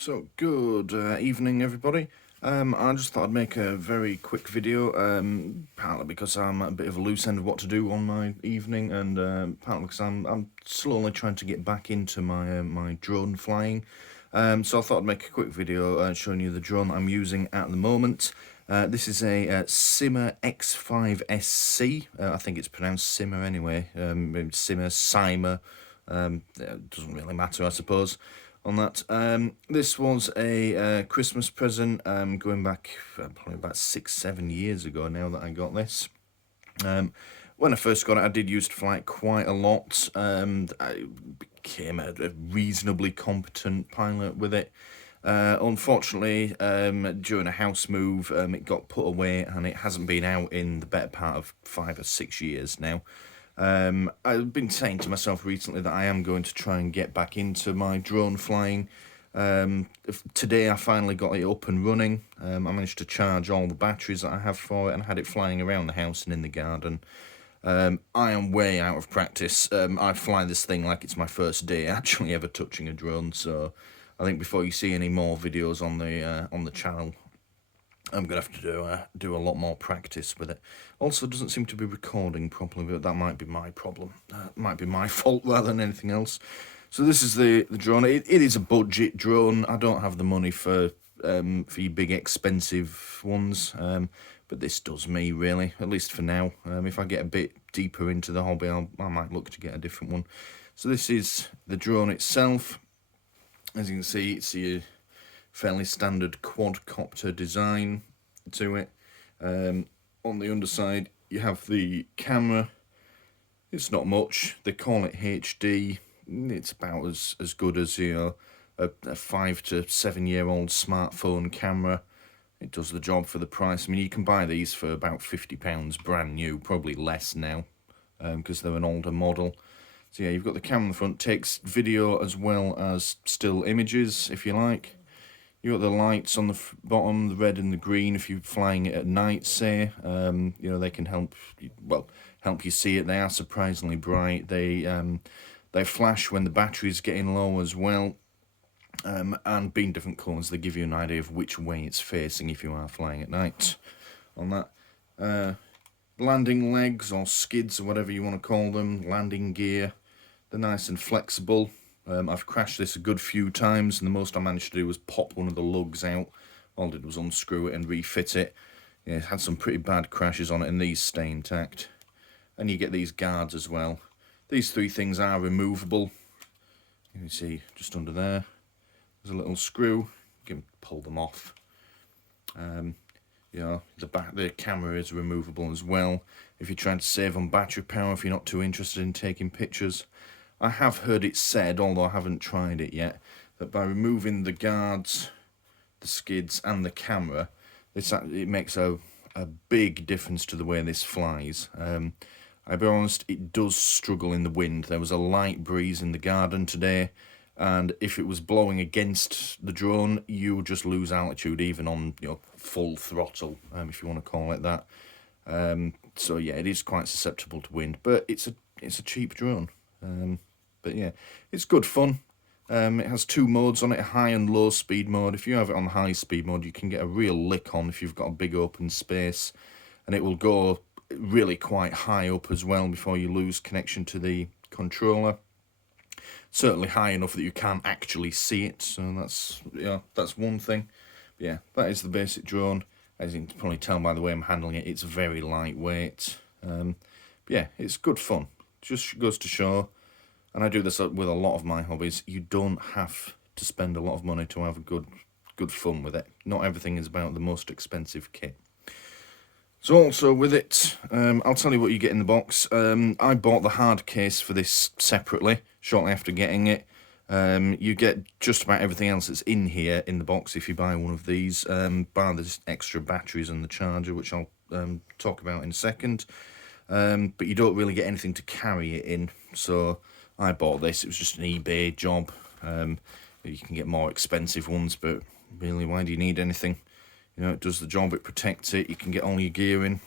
So, good evening, everybody. I just thought I'd make a very quick video, partly because I'm at a bit of a loose end of what to do on my evening, and partly because I'm slowly trying to get back into my drone flying. So I thought I'd make a quick video showing you the drone I'm using at the moment. This is a Syma X5SC. I think it's pronounced Syma anyway. Maybe Syma. It doesn't really matter, I suppose, on that. This was a Christmas present going back probably about 6-7 years ago now that I got this. When I first got it, I did used to fly it quite a lot. I became a reasonably competent pilot with it. Unfortunately, during a house move, it got put away and it hasn't been out in the better part of 5 or 6 years now. I've been saying to myself recently that I am going to try and get back into my drone flying. Today I finally got it up and running. I managed to charge all the batteries that I have for it and had it flying around the house and in the garden. I am way out of practice. I fly this thing like it's my first day actually ever touching a drone, so I think before you see any more videos on the channel, I'm going to have to do a lot more practice with it. Also, it doesn't seem to be recording properly, but that might be my problem. Might be my fault rather than anything else. So this is the drone. It is a budget drone. I don't have the money for your big expensive ones, but this does me, really, at least for now. If I get a bit deeper into the hobby, I might look to get a different one. So this is the drone itself. As you can see, it's a fairly standard quadcopter design to it. On the underside, you have the camera. It's not much. They call it HD. It's about as good as a 5 to 7 year old smartphone camera. It does the job for the price. I mean, you can buy these for about £50 brand new, probably less now, because they're an older model. So yeah, you've got the camera in the front, takes video as well as still images, if you like. You've got the lights on the bottom, the red and the green. If you're flying it at night, say, they can help you see it. They are surprisingly bright. They flash when the battery's getting low as well. And being different colours, they give you an idea of which way it's facing if you are flying at night. On that, landing legs or skids or whatever you want to call them, landing gear, they're nice and flexible. I've crashed this a good few times, and the most I managed to do was pop one of the lugs out. All I did was unscrew it and refit it. Yeah, it had some pretty bad crashes on it, and these stay intact. And you get these guards as well. These three things are removable. You can see just under there, there's a little screw. You can pull them off. The camera is removable as well. If you're trying to save on battery power, if you're not too interested in taking pictures. I have heard it said, although I haven't tried it yet, that by removing the guards, the skids and the camera, it makes a big difference to the way this flies. I'll be honest, it does struggle in the wind. There was a light breeze in the garden today, and if it was blowing against the drone, you would just lose altitude even on full throttle, if you want to call it that. So yeah, it is quite susceptible to wind, but it's a cheap drone. But yeah, it's good fun. It has two modes on it, high and low speed mode. If you have it on high speed mode, you can get a real lick on if you've got a big open space, and it will go really quite high up as well before you lose connection to the controller. Certainly high enough that you can't actually see it, so that's one thing. But yeah, that is the basic drone. As you can probably tell by the way I'm handling it, it's very lightweight. But yeah, it's good fun. Just goes to show, and I do this with a lot of my hobbies, you don't have to spend a lot of money to have good fun with it. Not everything is about the most expensive kit. So also with it, I'll tell you what you get in the box. I bought the hard case for this separately, shortly after getting it. You get just about everything else that's in here in the box if you buy one of these, bar the extra batteries and the charger, which I'll talk about in a second. But you don't really get anything to carry it in, so I bought this. It was just an eBay job. You can get more expensive ones, but really, why do you need anything? It does the job, it protects it, you can get all your gear in.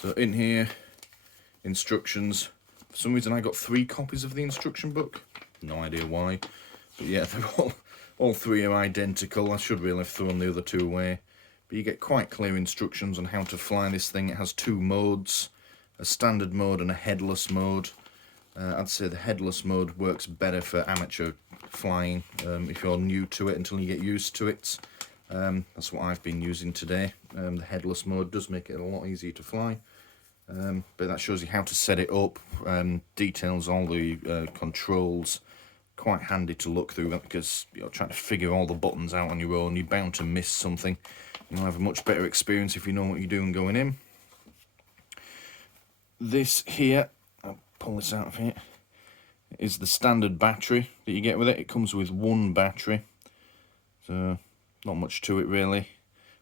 So in here, instructions. For some reason I got 3 copies of the instruction book, no idea why, But yeah, they're all three are identical. I should really have thrown the other two away. But you get quite clear instructions on how to fly this thing. It has two modes, a standard mode and a headless mode. I'd say the headless mode works better for amateur flying if you're new to it until you get used to it. That's what I've been using today. The headless mode does make it a lot easier to fly. But that shows you how to set it up, details all the controls. Quite handy to look through that because you're trying to figure all the buttons out on your own. You're bound to miss something. You'll have a much better experience if you know what you're doing going in. This here, I'll pull this out of here, is the standard battery that you get with it. It comes with one battery, so not much to it really.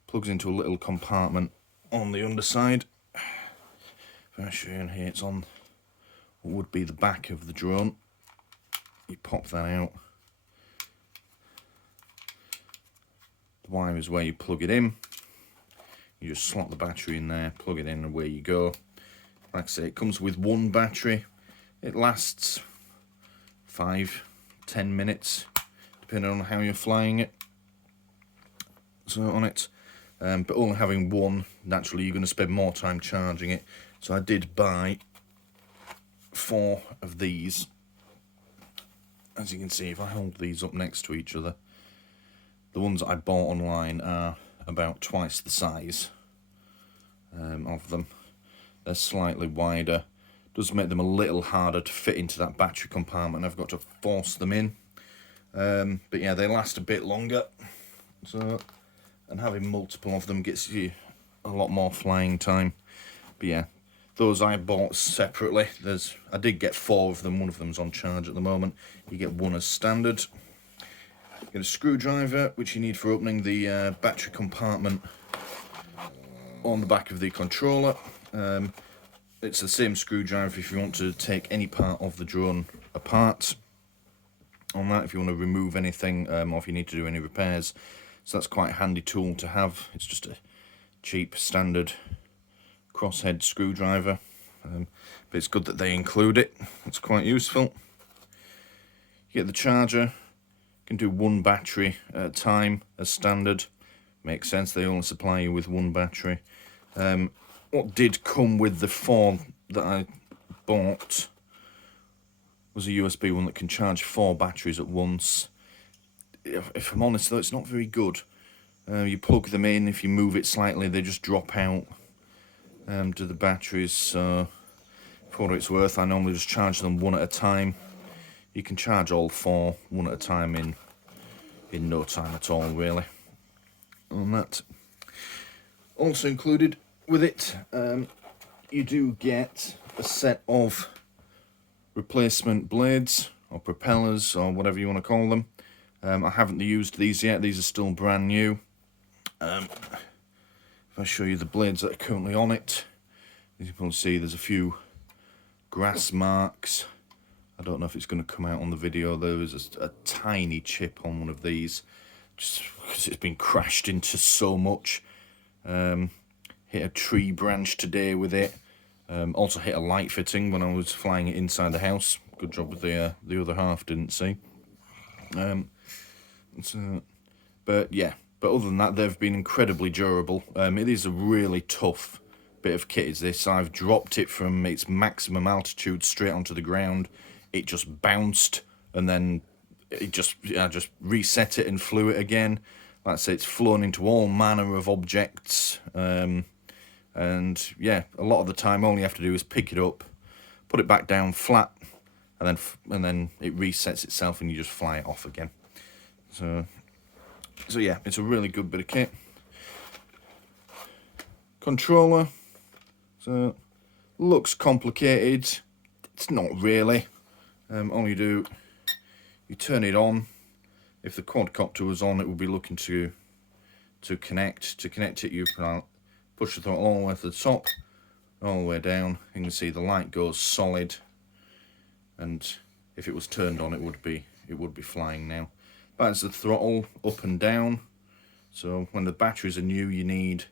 Plugs into a little compartment on the underside. If I show you in here, it's on what would be the back of the drone. You pop that out. The wire is where you plug it in. You just slot the battery in there, plug it in, and away you go. Like I say, it comes with one battery. It lasts 5-10 minutes, depending on how you're flying it. So on it, but only having one, naturally you're going to spend more time charging it. So I did buy 4 of these. As you can see, if I hold these up next to each other, the ones that I bought online are about twice the size of them. They're slightly wider. Does make them a little harder to fit into that battery compartment. I've got to force them in. But yeah, they last a bit longer. So, and having multiple of them gets you a lot more flying time. But yeah, those I bought separately. I did get 4 of them. One of them's on charge at the moment. You get one as standard. You get a screwdriver, which you need for opening the battery compartment on the back of the controller. It's the same screwdriver if you want to take any part of the drone apart. On that, if you want to remove anything or if you need to do any repairs. So that's quite a handy tool to have. It's just a cheap standard crosshead screwdriver, but it's good that they include it. It's quite useful. You get the charger. You can do one battery at a time as standard. Makes sense, they only supply you with one battery. What did come with the 4 that I bought was a USB one that can charge 4 batteries at once. If I'm honest though, it's not very good. You plug them in, if you move it slightly they just drop out. To the batteries, so for what it's worth, I normally just charge them one at a time. You can charge all 4 one at a time in no time at all, really. On that, also included with it, you do get a set of replacement blades or propellers or whatever you want to call them. I haven't used these yet; these are still brand new. If I show you the blades that are currently on it, as you can see there's a few grass marks. I don't know if it's going to come out on the video. There is a tiny chip on one of these, just because it's been crashed into so much. Hit a tree branch today with it. Also hit a light fitting when I was flying it inside the house. Good job with the other half didn't see. But yeah. But other than that, they've been incredibly durable. It is a really tough bit of kit, is this. I've dropped it from its maximum altitude straight onto the ground. It just bounced, and then I just reset it and flew it again. Like I say, it's flown into all manner of objects. And yeah, a lot of the time, all you have to do is pick it up, put it back down flat, and then it resets itself, and you just fly it off again. So yeah, it's a really good bit of kit. Controller. So looks complicated. It's not really. All you do, you turn it on. If the quadcopter was on, it would be looking to connect. To connect it, you push the throttle all the way to the top, all the way down. You can see the light goes solid, and if it was turned on, it would be flying now. That's the throttle up and down. So when the batteries are new, you need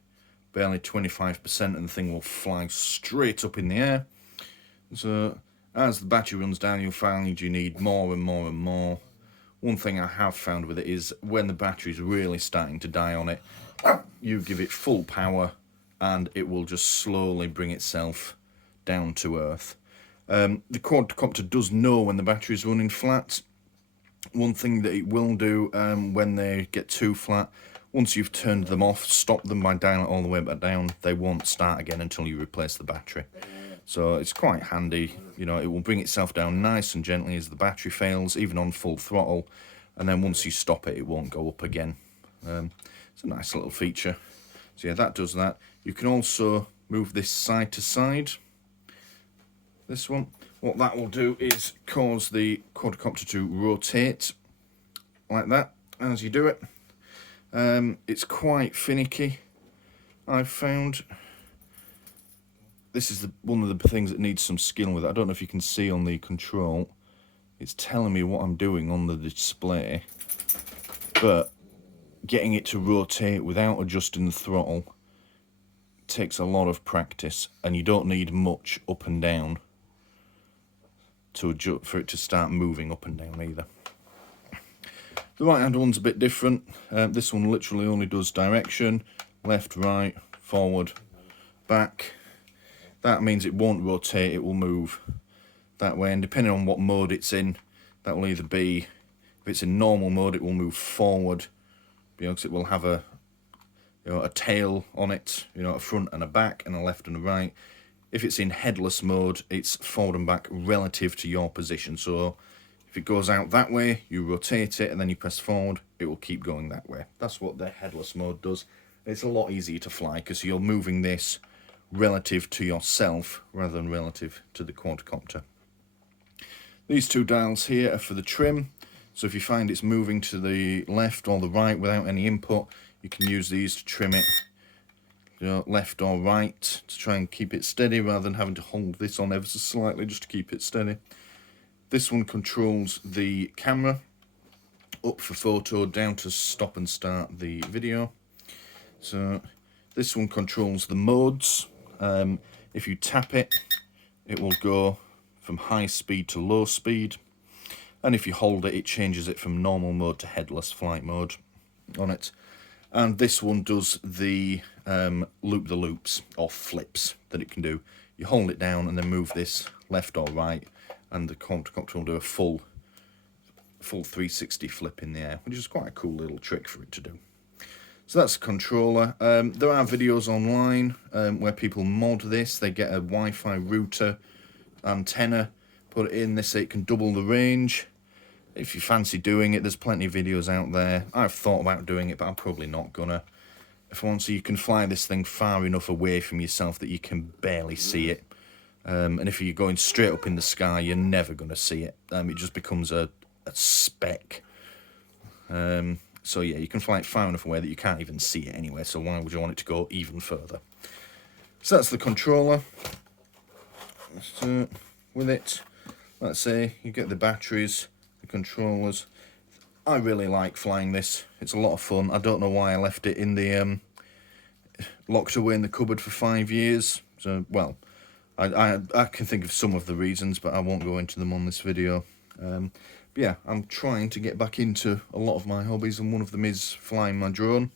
barely 25% and the thing will fly straight up in the air. So as the battery runs down, you'll find you need more and more and more. One thing I have found with it is when the battery's really starting to die on it, you give it full power and it will just slowly bring itself down to earth. The quadcopter does know when the battery's running flat. One thing that it will do when they get too flat, once you've turned them off, stop them by dialing it all the way back down, they won't start again until you replace the battery. So it's quite handy, you know, it will bring itself down nice and gently as the battery fails, even on full throttle, and then once you stop it, it won't go up again. It's a nice little feature. So yeah, that does that. You can also move this side to side, this one. What that will do is cause the quadcopter to rotate like that as you do it. It's quite finicky, I've found. This is one of the things that needs some skill with it. I don't know if you can see on the control. It's telling me what I'm doing on the display, but getting it to rotate without adjusting the throttle takes a lot of practice, and you don't need much up and down to adjust for it to start moving up and down either. The right hand one's a bit different. This one literally only does direction, left, right, forward, back. That means it won't rotate, it will move that way, and depending on what mode it's in, that will either be, if it's in normal mode, it will move forward, because it will have a, you know, a tail on it, you know, a front and a back and a left and a right. If it's in headless mode, it's forward and back relative to your position. So if it goes out that way, you rotate it and then you press forward, it will keep going that way. That's what the headless mode does. It's a lot easier to fly because you're moving this relative to yourself rather than relative to the quadcopter. These two dials here are for the trim. So if you find it's moving to the left or the right without any input, you can use these to trim it, you know, left or right, to try and keep it steady rather than having to hold this on ever so slightly just to keep it steady. This one controls the camera, up for photo, down to stop and start the video. So this one controls the modes. If you tap it, it will go from high speed to low speed. And if you hold it, it changes it from normal mode to headless flight mode on it. And this one does the loop the loops, or flips, that it can do. You hold it down and then move this left or right, and the quadcopter will do a full 360 flip in the air, which is quite a cool little trick for it to do. So that's the controller. There are videos online where people mod this. They get a Wi-Fi router antenna, put it in this, so it can double the range. If you fancy doing it, there's plenty of videos out there. I've thought about doing it, but I'm probably not gonna. If once you can fly this thing far enough away from yourself that you can barely see it, and if you're going straight up in the sky, you're never gonna see it. It just becomes a speck. So yeah, you can fly it far enough away that you can't even see it anyway. So why would you want it to go even further? So that's the controller. So with it, let's say you get the batteries, the controllers. I really like flying this. It's a lot of fun. I don't know why I left it in the locked away in the cupboard for 5 years. So well, I can think of some of the reasons, but I won't go into them on this video. But yeah, I'm trying to get back into a lot of my hobbies, and one of them is flying my drone.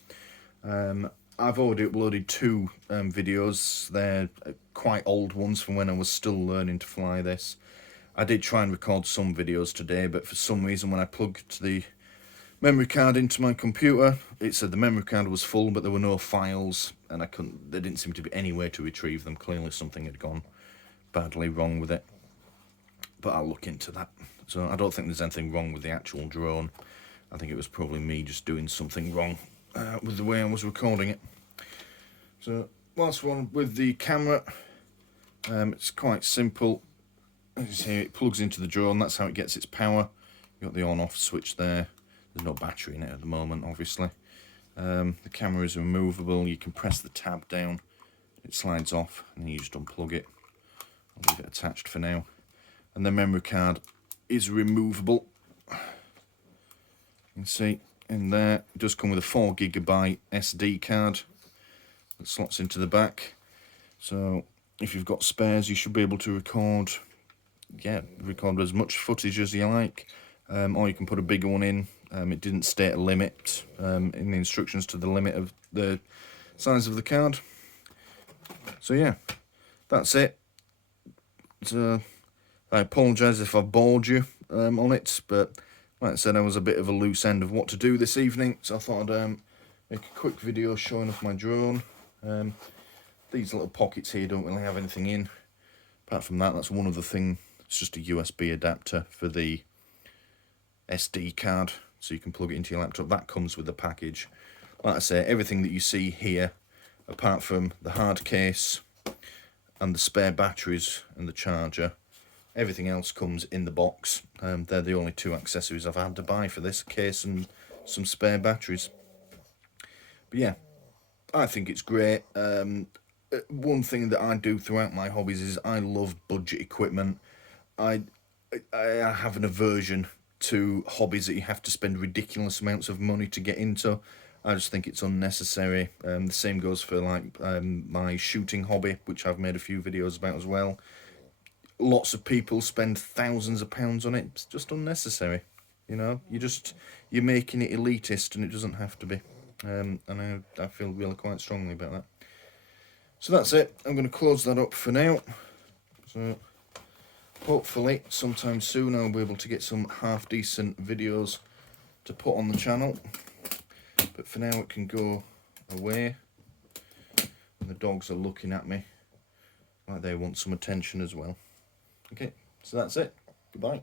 I've already uploaded 2 videos. They're quite old ones from when I was still learning to fly this. I did try and record some videos today, but for some reason when I plugged the memory card into my computer, it said the memory card was full, but there were no files, and there didn't seem to be any way to retrieve them. Clearly something had gone badly wrong with it, but I'll look into that. So I don't think there's anything wrong with the actual drone. I think it was probably me just doing something wrong with the way I was recording it. So last one with the camera, it's quite simple. As you see, it plugs into the drone. That's how it gets its power. You've got the on-off switch there. There's no battery in it at the moment, obviously. The camera is removable. You can press the tab down, it slides off, and then you just unplug it. I'll leave it attached for now. And the memory card is removable. You can see in there, it does come with a 4GB SD card that slots into the back. So if you've got spares, you should be able to record as much footage as you like. or you can put a bigger one in. It didn't state a limit in the instructions to the limit of the size of the card. So yeah, that's it. So I apologise if I've bored you on it, but like I said, I was a bit of a loose end of what to do this evening, so I thought I'd make a quick video showing off my drone. These little pockets here don't really have anything in. Apart from that, that's one other thing. It's just a USB adapter for the SD card, so you can plug it into your laptop. That comes with the package. Like I say, everything that you see here, apart from the hard case and the spare batteries and the charger, everything else comes in the box. They're the only two accessories I've had to buy for this, case and some spare batteries. But yeah, I think it's great. One thing that I do throughout my hobbies is I love budget equipment. I have an aversion to hobbies that you have to spend ridiculous amounts of money to get into. I just think it's unnecessary. The same goes for like my shooting hobby, which I've made a few videos about as well. Lots of people spend thousands of pounds on it. It's just unnecessary. You know, you're making it elitist, and it doesn't have to be. And I feel really quite strongly about that. So that's it. I'm going to close that up for now. So hopefully sometime soon I'll be able to get some half decent videos to put on the channel. But for now it can go away. And the dogs are looking at me like they want some attention as well. Okay, so that's it. Goodbye.